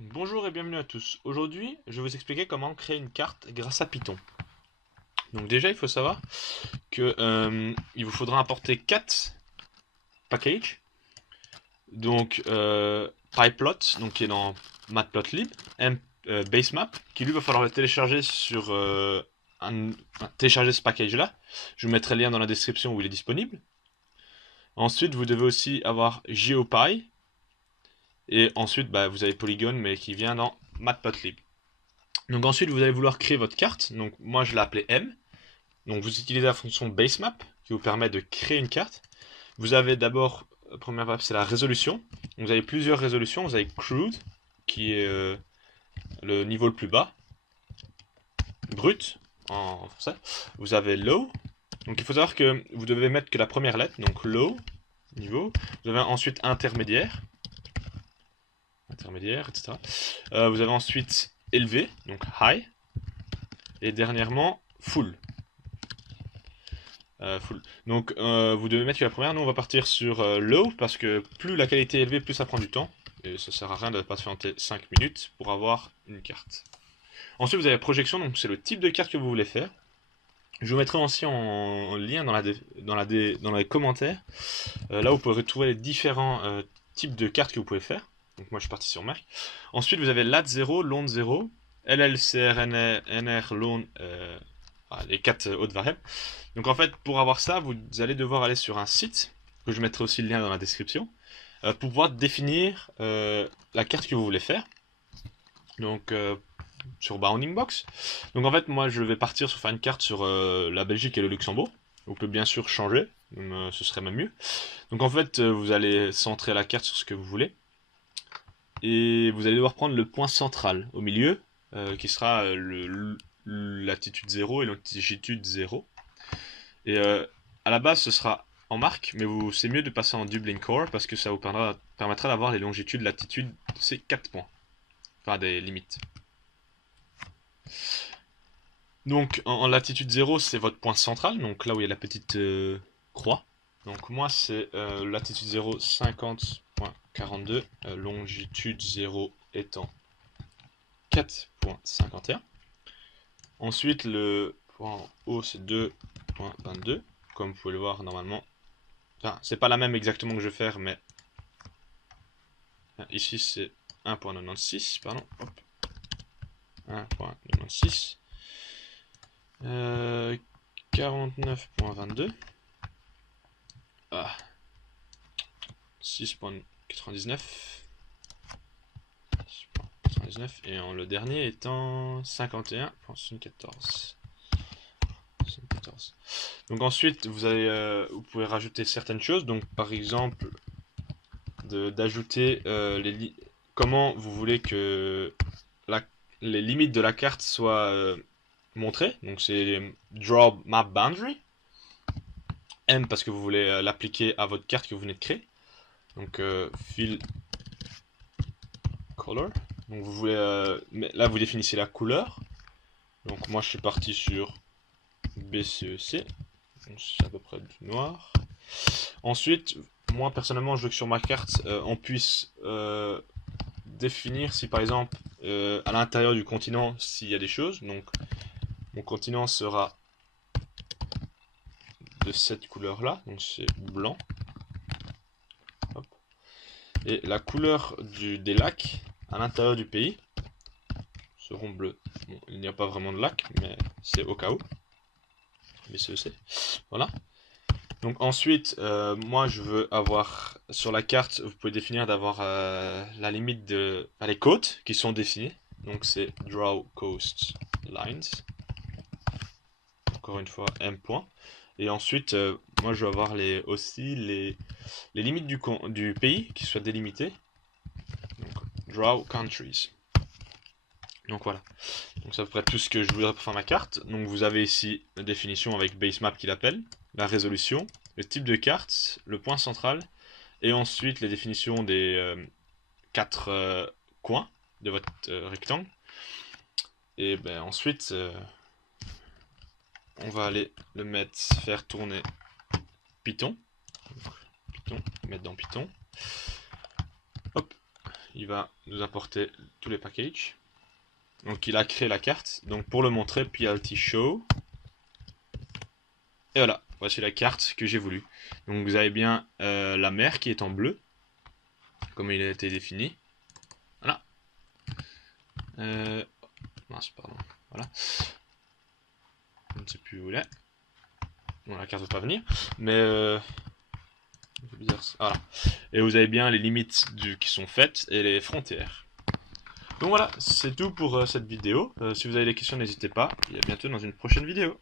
Bonjour et bienvenue à tous. Aujourd'hui, je vais vous expliquer comment créer une carte grâce à Python. Donc déjà, il faut savoir que il vous faudra importer 4 packages. Donc PyPlot, donc qui est dans Matplotlib, Basemap, qui lui va falloir le télécharger sur télécharger ce package-là. Je vous mettrai le lien dans la description où il est disponible. Ensuite, vous devez aussi avoir GeoPy. Et ensuite, vous avez Polygon, mais qui vient dans Matplotlib. Donc ensuite, vous allez vouloir créer votre carte. Donc moi, je l'ai appelée M. Donc vous utilisez la fonction basemap qui vous permet de créer une carte. Vous avez d'abord, première étape, c'est la résolution. Donc, vous avez plusieurs résolutions. Vous avez crude, qui est le niveau le plus bas, brut en français. Vous avez low. Donc il faut savoir que vous devez mettre que la première lettre, donc low, niveau. Vous avez ensuite intermédiaire, etc. Vous avez ensuite élevé, donc high. Et dernièrement, full. Full. Donc vous devez mettre que la première. Nous on va partir sur low parce que plus la qualité est élevée, plus ça prend du temps. Et ça sert à rien de patienter 5 minutes pour avoir une carte. Ensuite vous avez la projection, donc c'est le type de carte que vous voulez faire. Je vous mettrai aussi en lien dans les commentaires. Là vous pourrez retrouver les différents types de cartes que vous pouvez faire. Donc moi je suis parti sur Mac. Ensuite vous avez lat0, lon0, llcrnr, nr, lon, les 4 autres variables. Donc en fait, pour avoir ça, vous allez devoir aller sur un site, que je mettrai aussi le lien dans la description, pour pouvoir définir la carte que vous voulez faire. Donc sur Bounding Box. Donc en fait, moi je vais partir sur faire une carte sur la Belgique et le Luxembourg. Vous pouvez bien sûr changer, ce serait même mieux. Donc en fait, vous allez centrer la carte sur ce que vous voulez. Et vous allez devoir prendre le point central au milieu, qui sera latitude 0 et longitude 0. Et à la base, ce sera en marque, mais c'est mieux de passer en Dublin Core parce que ça vous permettra d'avoir les longitudes, latitudes de ces 4 points. Enfin, des limites. Donc, en latitude 0, c'est votre point central, donc là où il y a la petite croix. Donc, moi, c'est latitude 0, 50.42, longitude 0 étant 4.51. Ensuite, le point haut, c'est 2.22, comme vous pouvez le voir normalement. Enfin, c'est pas la même exactement que je vais faire, mais ici c'est 1.96, pardon. Hop. 1.96. 49.22. Ah. 6.99. 6.99. Et le dernier étant 51.74. Donc ensuite, vous pouvez rajouter certaines choses. Donc par exemple, d'ajouter comment vous voulez que les limites de la carte soient montrées. Donc c'est draw map boundary. M parce que vous voulez l'appliquer à votre carte que vous venez de créer. Donc fill color. Donc vous voulez là vous définissez la couleur. Donc moi je suis parti sur BCEC. C'est à peu près du noir. Ensuite, moi personnellement je veux que sur ma carte on puisse définir si par exemple à l'intérieur du continent s'il y a des choses. Donc mon continent sera de cette couleur là, donc c'est blanc. Hop. Et la couleur des lacs à l'intérieur du pays seront bleus. Bon, il n'y a pas vraiment de lac, mais c'est au cas où. Mais c'est voilà. Donc ensuite, moi je veux avoir sur la carte, vous pouvez définir d'avoir la limite les côtes qui sont définies. Donc c'est draw coast lines. Encore une fois, M point. Et ensuite, moi je veux avoir aussi les limites du pays qui soient délimitées. Donc, draw countries. Donc voilà. Donc c'est à peu près tout ce que je voudrais pour faire ma carte. Donc vous avez ici la définition avec basemap qui l'appelle, la résolution, le type de carte, le point central, et ensuite les définitions des 4 coins de votre rectangle. Et ben ensuite, on va aller faire tourner Python. Python, mettre dans Python. Hop. il va nous apporter tous les packages. Donc il a créé la carte. Donc pour le montrer, PLT Show. Et voilà, voici la carte que j'ai voulu. Donc vous avez bien la mer qui est en bleu, comme il a été défini. Voilà. Mince, pardon. Voilà. Je ne sais plus où il est. Bon, la carte ne veut pas venir. Mais c'est bizarre ça. Voilà. Et vous avez bien les limites qui sont faites et les frontières. Donc voilà, c'est tout pour cette vidéo. Si vous avez des questions, n'hésitez pas. Et à bientôt dans une prochaine vidéo.